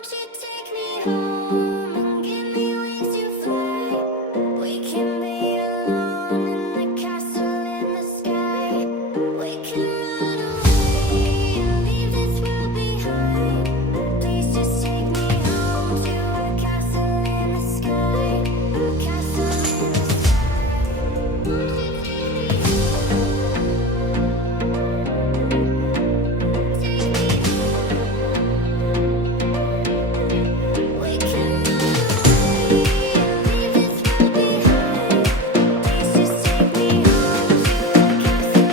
Won't you take me home and give me wings to fly? We can be alone in the castle in the sky. We can run away and leave this world behind. Please just take me home to a castle in the sky. Castle in the sky. Won't you take me We can run away and leave this world behind. Please just take me home to a castle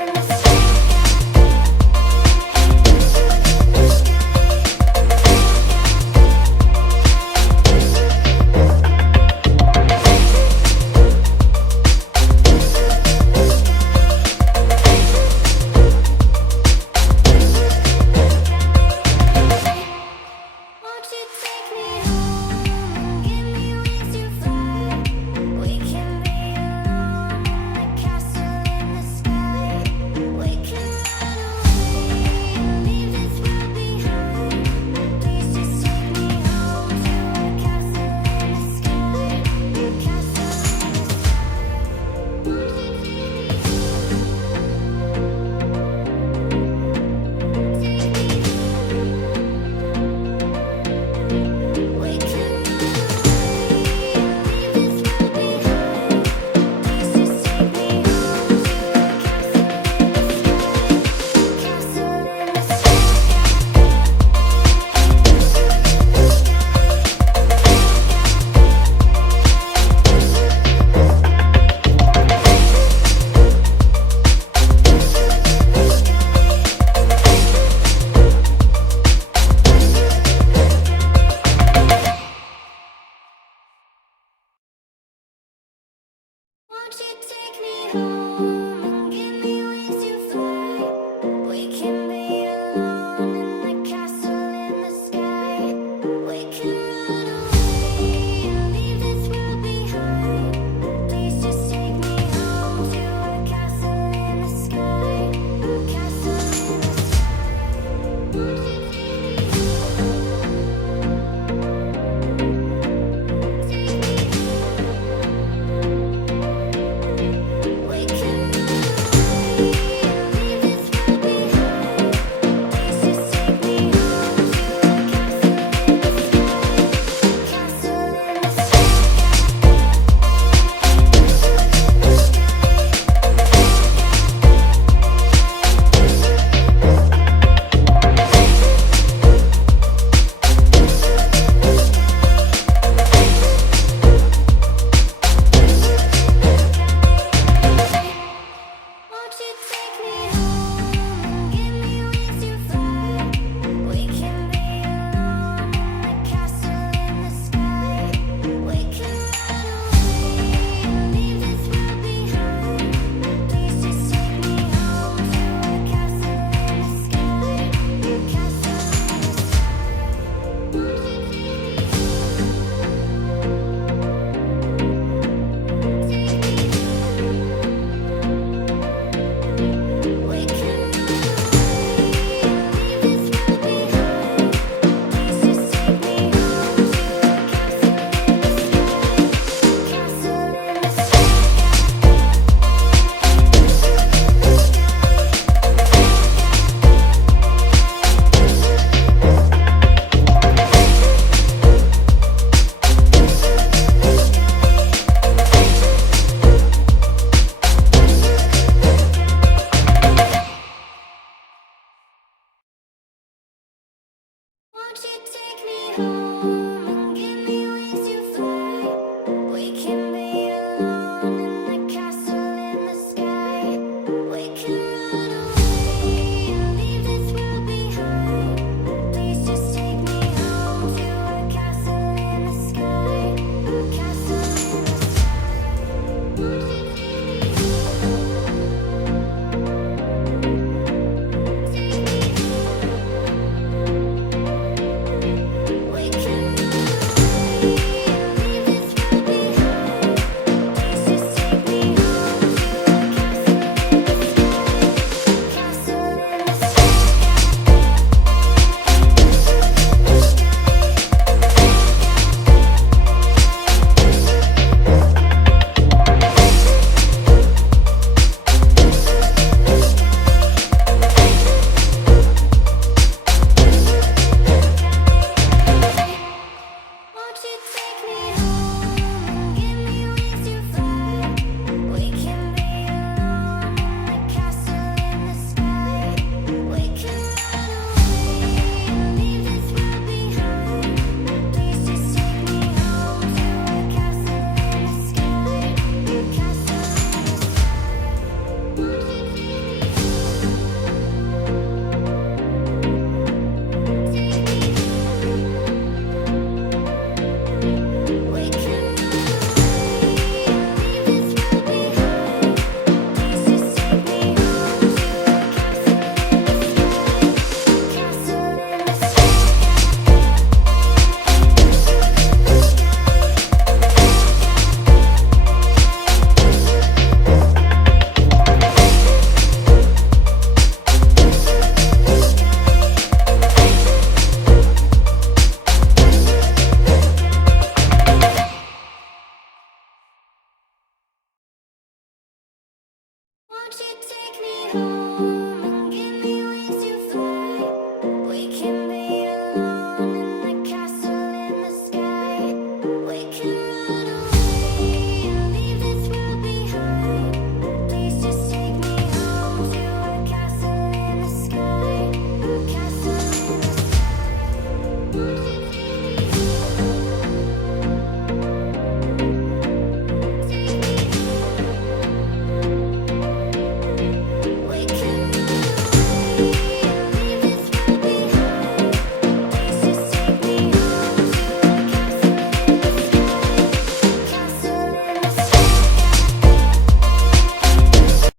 in the Won't you take me home and give me wings to fly? We can be alone in the castle in the sky. We can run away and leave this world behind. Please just take me home to a castle in the sky. Castle in the sky. Won't you take me We can run away and leave this world behind. Please just take me home to a castle in the sky. Won't you take me home?